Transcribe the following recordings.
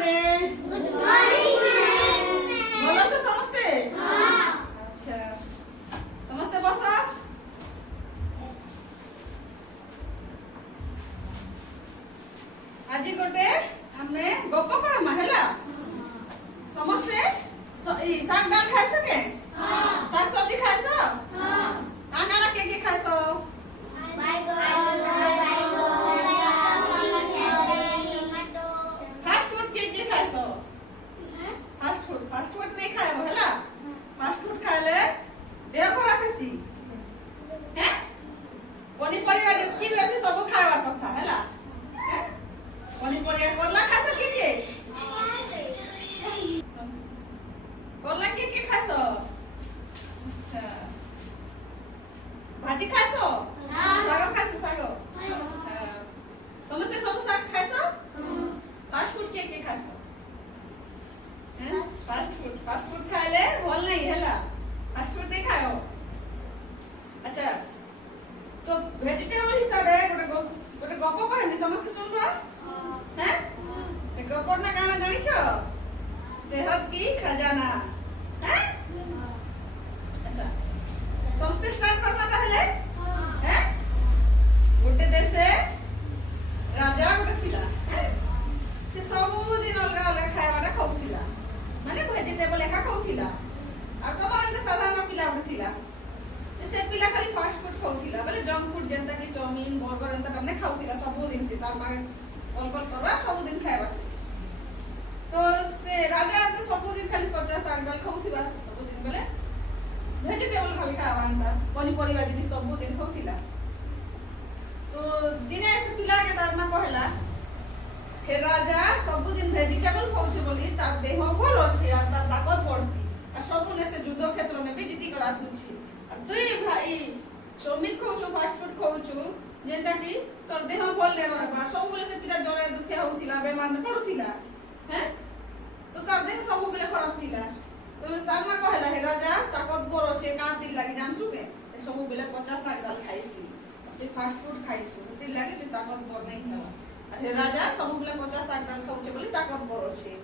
Morning. Good morning. बोलो तो समझते? हाँ। अच्छा समझते बस। आज गोटे हमें गप कहमा हैला समझते साग दाल खाए सके साग सब्जी खाए सो आना के खाए सो फास्ट फूड के खाए सो फास्ट फूड नहीं खाए हैला फास्ट फूड खाले देह खराब हेसी हैं पनीपरिया जति भी अछि सब खाइबा कथा हैला पनीपरिया करला खा सके के करला के खाए सो अच्छा भाजी खाए सो साग खाए सो साग समझते सब साग खाए सो फास्ट फूड के खाए सो हैं फास्ट फूड खाइले भल नहीं हैला फास्ट फूड नहीं खाओ अच्छा तो वेजिटेबल हिसाब है गोटे गप कहमी समस्त सुनबो हैं से गप ना गाना जानि छ सेहत की खजाना हैं अच्छा समस्त स्टार्ट करना ताहले हैं गोटे देशे राजा गोटे थिला हैं से सब दिन अलगा अलगा खाइबाटा खाउथिला माने वेजिटेबल एका खाउथिला आ तमर एते साधारण पिला गोटे थिला से पिला खाली फास्ट फूड खाउथिला बोले जंक फूड जेंता कि चाउमीन बर्गर एंता करने खाउथिला सब दिन से तार मागे कल करवा सब दिन खाइबा से तो से राजा तो सब दिन खाली 50 साग डाल खाउथिबा सब दिन बोले वेजिटेबल खाली खावा एंता पनीपरिया जिनि सब दिन खाउथिला तो दिने से पिला के तार मा कहला हे राजा सब दिन वेजिटेबल खाउछे बोली तार देह भल अछि आ तार ताकत बढ़सी आ सब ने से युद्ध क्षेत्र में भी जीती कर आसुछि तुई भाई चाउमीन खाउछु फास्ट फूड खाउछु जेंता कि तोर देह भल ले रहबा सब बेले से पिला जरे दुखे होउथिला बेमार न पड़ुथिला हैं तो तार देह सब बेले खराब थिला तो सामा कहला हे राजा ताकत बरो छे का दिन लागि जानसु के सब बेले 50 साग दाल खाइसी ते फास्ट फूड खाइसु ते लागि ते ताकत बर नहीं होला हे राजा सब बेले 50 साग दाल खाउछे बोली ताकत बरो छे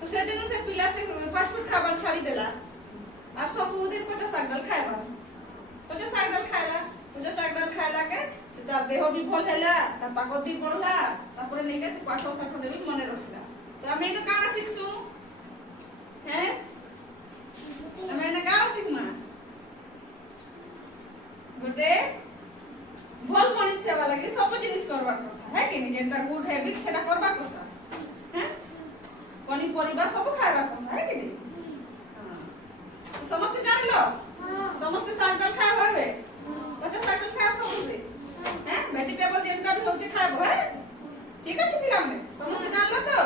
तो से दिन से पिला से फास्ट फूड खाबा छाड़ी देला आ सब दिन 50 साग दाल खाइबा 50 साग दाल खाइला 50 साग दाल खाइला के से तार देह भी भल हैला तार ताकत भी बढ़ला तापरे नेके से पाठ साठ ने भी मने रहिला तो हम एनो काना सिखसु हैं हम एनो काना सिखमा गोटे भल मनीष सेवा लागि सब जिनिस करबा କଥା है कि नहीं जेंता गुड हैबिट सेटा करबा কথা हैं पनीपरिया सब खाइबा কথা है कि नहीं समस्त जान लो समस्त साग दाल खाए होबे 50 साग दाल खाए होबे हैं वेजिटेबल जेंटा भी होचे खाए है ठीक है पिला में समस्त जान लो तो